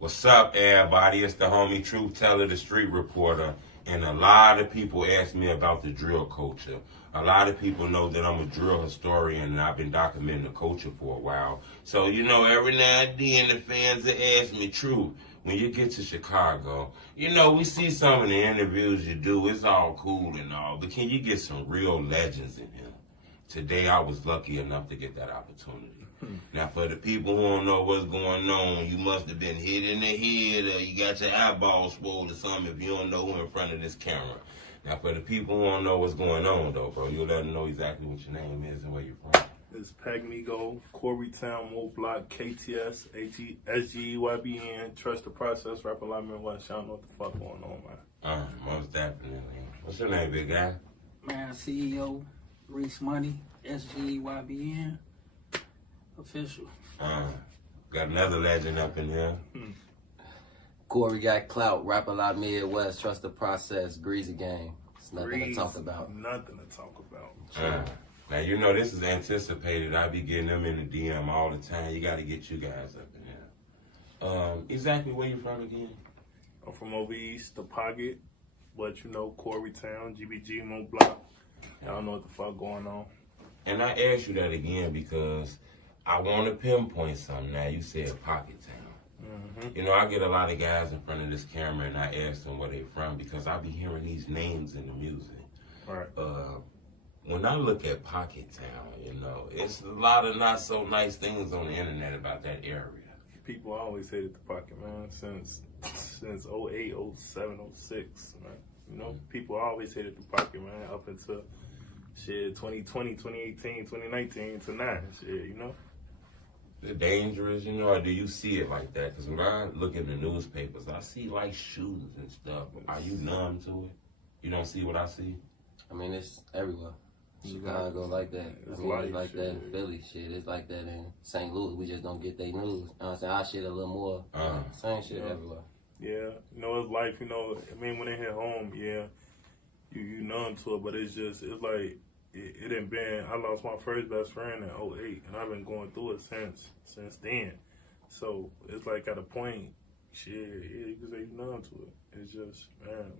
What's up, everybody? It's the homie Truth Teller, the street reporter. And a lot of people ask me about the drill culture. A lot of people know that I'm a drill historian and I've been documenting the culture for a while. So, every now and then the fans that ask me, Truth, when you get to Chicago, we see some of the interviews you do. It's all cool and all, but can you get some real legends in here? Today I was lucky enough to get that opportunity. Now, for the people who don't know what's going on, you must have been hit in the head or you got your eyeballs swollen or something if you don't know who in front of this camera. Now, for the people who don't know what's going on, though, bro, you'll let them know exactly what your name is and where you're from. It's Pac Migo, Coreytown, BlackBall KTS, SGEYBN, Trust the Process, Rap Alignment West. Y'all know what the fuck going on, man. Most definitely. What's your name, big guy? Man, CEO, Reese Money, SGEYBN, official. Got another legend up in here. Corey got clout, Rap a lot Midwest, Trust the Process, Greasy Gang. It's nothing to talk about. Nothing to talk about. Now, this is anticipated. I be getting them in the DM all the time. You got to get you guys up in here. Exactly where you from again? I'm from over east, the Pocket, but Coreytown, GBG, Mont Block. Y'all know what the fuck going on. And I asked you that again because I want to pinpoint something. Now, you said Pocket Town. I get a lot of guys in front of this camera and I ask them where they from because I be hearing these names in the music. Right. When I look at Pocket Town, it's a lot of not so nice things on the internet about that area. People always hated the Pocket, man, since 08, 07, 06, man. People always hated the Pocket, man, up until 2020, 2018, 2019 to now, Is it dangerous, or do you see it like that? Because when I look in the newspapers, I see like shootings and stuff. Are you numb to it? You don't see what I see? I mean, it's everywhere. Chicago like that. It's like that in Philly, shit. It's like that in St. Louis. We just don't get their news. You know what I'm saying? Our shit a little more. Same shit everywhere. Yeah, it's life, when they hit home, you numb to it, but it's like, it ain't been, I lost my first best friend in 08, and I've been going through it since then. So, it's like at a point, you can say you numb to it. It's just, man,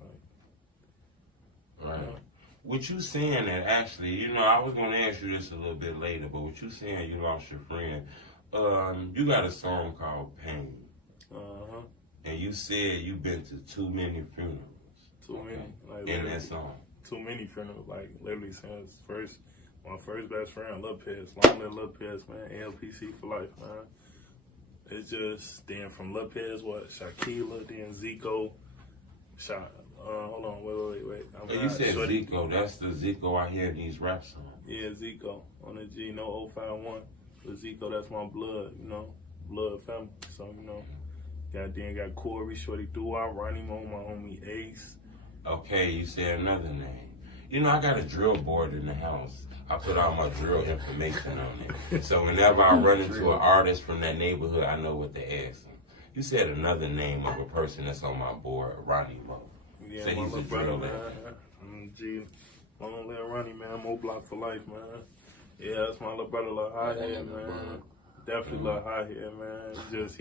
Right. What you saying that actually, I was going to ask you this a little bit later, but what you saying you lost your friend, you got a song called Pain. And you said you've been to too many funerals. Too many. Like, in that song. Too many funerals, like literally since my first best friend, Lopez, long live Lopez, man, ALPC for life, man. It's just, then from Lopez, Shaquila, then Zico, hold on, wait. You said Zico, that's the Zico I hear in these rap songs. Yeah, Zico, on the G, 051. But Zico, that's my blood, blood family. So, got Corey, Shorty Dua, Ronnie Mo, my homie Ace. Okay, you said another name. I got a drill board in the house. I put all my drill information on it. So whenever I run into an artist from that neighborhood, I know what to ask them. You said another name of a person that's on my board, Ronnie Mo. Yeah, so my he's a brother, drill man. G, long live Ronnie, man. Mo Block for life, man. Yeah, that's my little brother, little hot head, man. Definitely little hot head, man. Just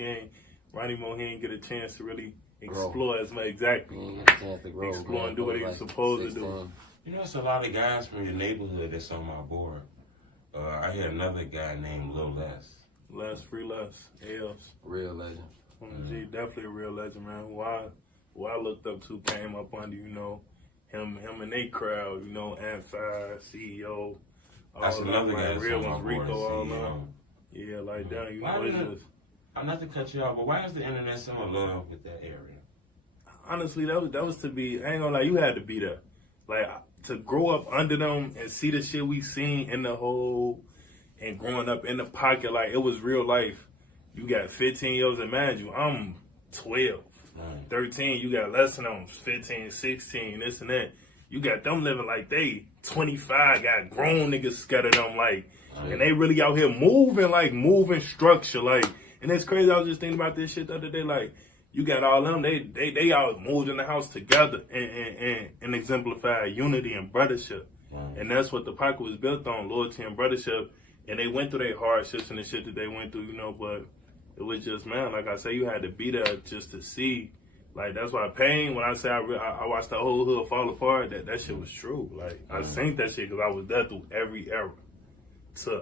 Ronnie Mo, he ain't get a chance to really explore as much. Exactly. He ain't get a chance to grow. Explore and do what he was supposed to do. It's a lot of guys from your neighborhood that's on my board. I hear another guy named Lil Les. Free Les, Ales. Real legend. G, definitely a real legend, man. Who I looked up to came up under, him and they crowd, Amfi, CEO. That's another guy that's real on my ones, board, Rico, all CEO. Yeah, like that, it's just. I'm not to cut you off, but why is the internet so in love with that area? Honestly, that was to be, I ain't gonna lie, you had to be there. Like, to grow up under them and see the shit we seen in the hole and growing up in the Pocket, like, it was real life. You got 15 years, imagine you, I'm 12, 13, you got less than them, 15, 16, this and that. You got them living like they 25, got grown niggas scattered them, like, and they really out here moving structure, like, and it's crazy, I was just thinking about this shit the other day, like, you got all them, they all moved in the house together and exemplify unity and brothership. And that's what the Pocket was built on, loyalty and brothership. And they went through their hardships and the shit that they went through, but it was just, man, like I say, you had to be there just to see. Like, that's why Pain, when I say I watched the whole hood fall apart, that shit was true. Like, I seen that shit because I was there through every era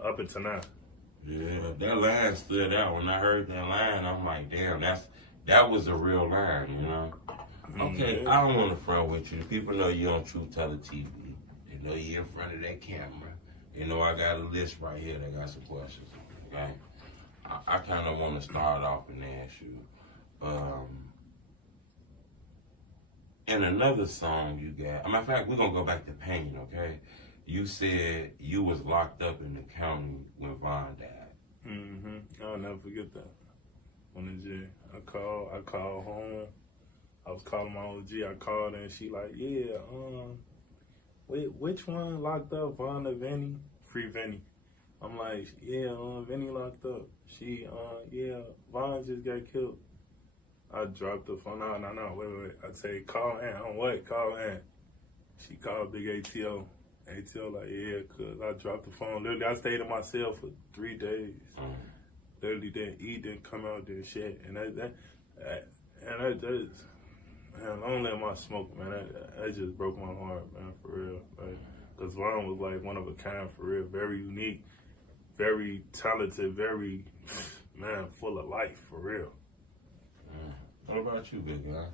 up until now. Yeah, that line stood out. When I heard that line, I'm like, damn, that was a real line, you know? Okay, I don't want to front with you. People know you on Truth Teller TV. They know you in front of that camera. You know I got a list right here that got some questions. Okay? I kind of want to start off and ask you, in another song you got, matter of fact, we're going to go back to Pain, okay? You said you was locked up in the county when Von died. I'll never forget that. On the J, I called home. I was calling my OG. I called her and she like, yeah, which one locked up? Von or Vinny? Free Vinny. I'm like, yeah, Vinny locked up. She, yeah, Von just got killed. I dropped the phone. No, wait. I say, call Ann. On what? Call Ann. She called Big ATO. ATO like, yeah, cause I dropped the phone. Literally, I stayed in my cell for 3 days. Literally didn't eat, didn't come out, didn't shit. And that man, long live my smoke, man. That just broke my heart, man, for real. Like, cause Von was like one of a kind, for real. Very unique, very talented, very, man, full of life, for real. What about you, big guy?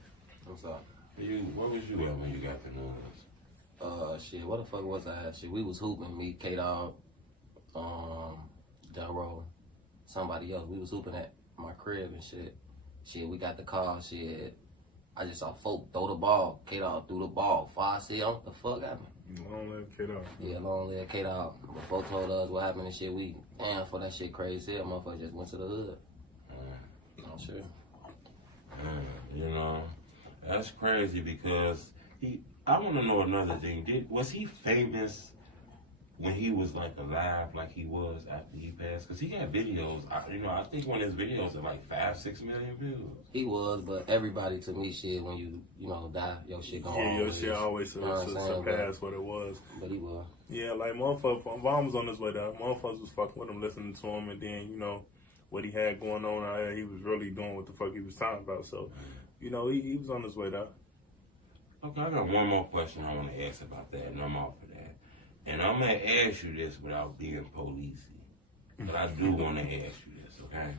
What's up? Where was you at when you got the news? Shit, what the fuck was I at? Shit, we was hooping, me, K-Dog, Delro, somebody else. We was hooping at my crib and shit. Shit, we got the call, shit. I just saw folk throw the ball. K-Dog threw the ball. I said, what the fuck happened? Long live K-Dog. Yeah, long live K-Dog. But folk told us what happened and shit, we, damn, for that shit crazy. That motherfucker just went to the hood. I'm sure. You know, that's crazy because I want to know another thing. Was he famous when he was like alive, like he was after he passed? Because he had videos. I think one of his videos are like 5-6 million views. He was, but everybody to me, shit, when you die, your shit gone. Yeah, your shit always surpass what it was. But he was. Yeah, like motherfucker, Von was on his way down. Motherfuckers was fucking with him, listening to him, and then what he had going on out here, he was really doing what the fuck he was talking about. So, he was on his way down. Okay, I got one more question I want to ask about that, and I'm off of that. And I'm going to ask you this without being policey, but I do want to ask you this, okay?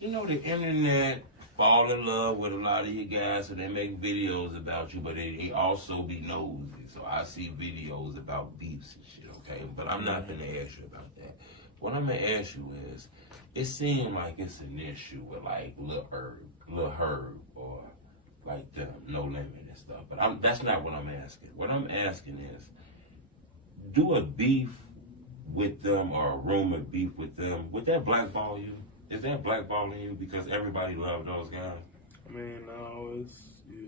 The internet fall in love with a lot of you guys, so they make videos about you, but they also be nosy. So I see videos about beefs and shit, okay? But I'm not going to ask you about that. What I'm going to ask you is, it seems like it's an issue with like Lil Herb, or like the No Limit and stuff. But that's not what I'm asking. What I'm asking is, do a beef with them or a rumored beef with them, would that blackball you? Is that blackballing you because everybody loved those guys? I mean, no,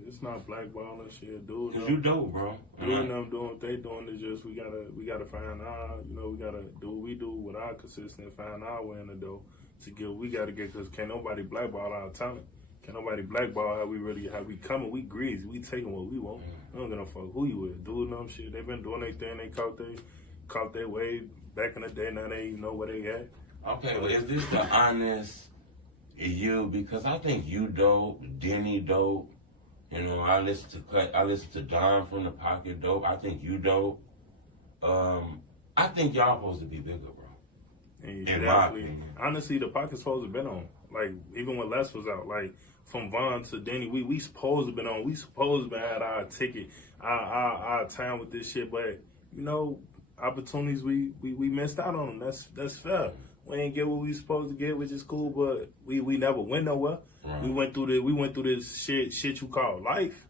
it's not blackballing shit, dude. Cause you dope, bro. Doing them doing what they doing is just we gotta find our, we gotta do what we do with our consistent, find our way in the door to get what we gotta get. Cause can't nobody blackball our talent. Can't nobody blackball how we coming. We greasy. We taking what we want. I don't give a fuck who you is. Doing them shit. They been doing their thing. They caught their way back in the day. Now they know where they at. Okay, well, is this the honest you? Because I think you dope, Denny dope. I listen to Don from the Pocket dope. I think you dope. I think y'all supposed to be bigger, bro. In my opinion. Honestly, the Pocket's supposed to been on. Like, even when Les was out, like, from Von to Denny, we supposed to been on. We supposed to had our ticket, our time with this shit. But, opportunities, we missed out on them. That's fair. We ain't get what we supposed to get, which is cool, but we never went nowhere. Right. We went through this shit you call life.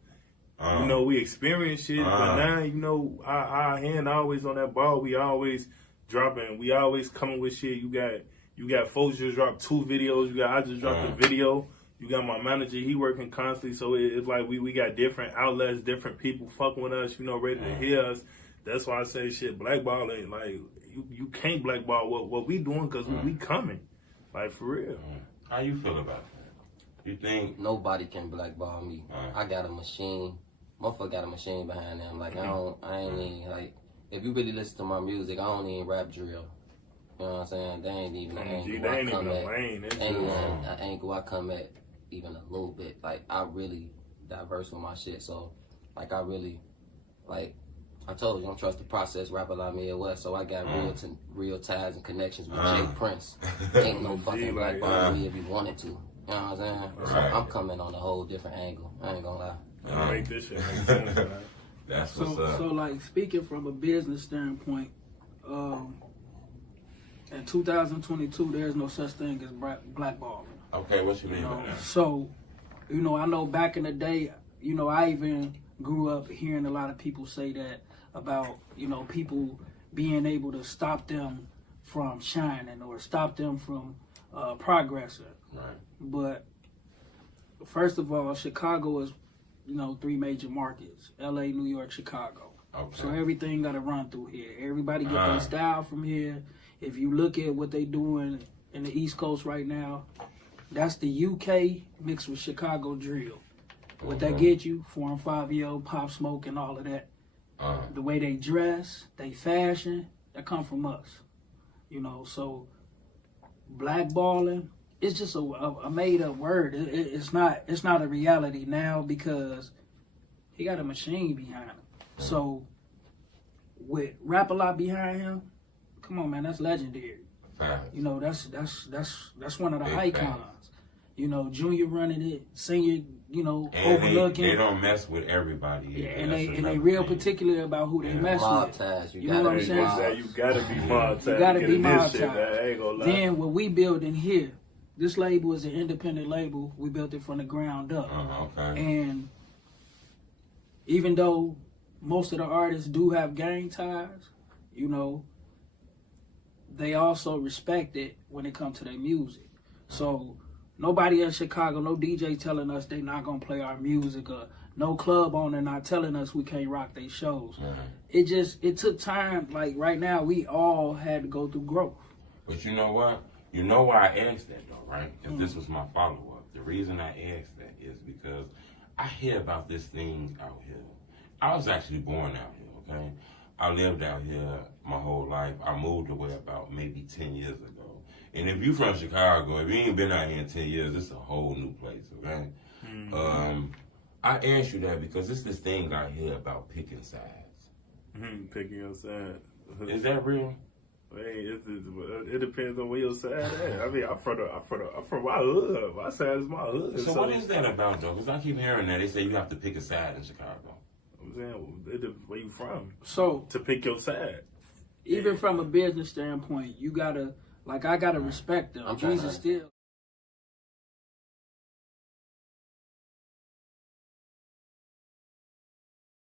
We experienced shit, but now, our hand always on that ball. We always dropping. We always coming with shit. You got folks just dropped 2 videos. I just dropped a video. You got my manager. He working constantly. So it's like we got different outlets, different people fucking with us, ready to hear us. That's why I say shit, blackball ain't like, you can't blackball what we doing because we coming. Like, for real. How you feel about that? You think? Nobody can blackball me. I got a machine. Motherfucker got a machine behind them. Like, I ain't even, like, if you really listen to my music, I don't even rap drill. You know what I'm saying? They ain't even an angle They I ain't come even at. a lane. Ain't even an angle I come at even a little bit. Like, I really diverse with my shit. So, like, I really, like, I told you, I don't trust the process, rapper like me or what. So I got real ties and connections with Jay Prince. Ain't no fucking BlackBall me if you wanted to. You know what I'm saying? Right. So I'm coming on a whole different angle. I ain't gonna lie. Make this shit make sense, man. That's what's up. So, like, speaking from a business standpoint, in 2022, there's no such thing as blackballing. Okay, what you mean by that? So, I know back in the day, I even grew up hearing a lot of people say that about, people being able to stop them from shining or stop them from progressing. Right. But first of all, Chicago is, 3 major markets: LA, New York, Chicago. Okay. So everything got to run through here. Everybody get their style from here. If you look at what they doing in the East Coast right now, that's the UK mixed with Chicago drill. What that get you, 4 and 5-year-old, Pop Smoke and all of that. The way they dress, they fashion, that come from us. So blackballing, it's just a made up word. It's not a reality now because he got a machine behind him. So with Rap a Lot behind him, come on, man, that's legendary. Facts. That's one of the icons. Junior running it, senior, And overlooking. they don't mess with everybody. Yeah, and they real particular about who they mess Mob with. ties. You know what I'm saying? You gotta be mob tied. You gotta be mob tied. I ain't gonna lie. Then what we build in here, this label is an independent label. We built it from the ground up. Okay. And even though most of the artists do have gang ties, they also respect it when it comes to their music. So nobody in Chicago, no DJ telling us they not gonna play our music, or no club owner not telling us we can't rock their shows. It took time. Like right now, we all had to go through growth. But you know what? You know why I asked that though, right? Because this was my follow-up. The reason I asked that is because I hear about this thing out here. I was actually born out here, okay? I lived out here my whole life. I moved away about maybe 10 years ago. And if you from Chicago, if you ain't been out here in 10 years, it's a whole new place, okay? I asked you that because it's this thing I hear about picking sides. Picking your side. Is that real? It depends on where your side at. I mean, I'm from my hood. My side is my hood. So what is that about though? Because I keep hearing that they say you have to pick a side in Chicago. I'm saying, where you from? So to pick your side. Even from a business standpoint, you gotta, I gotta respect them. Jesus still.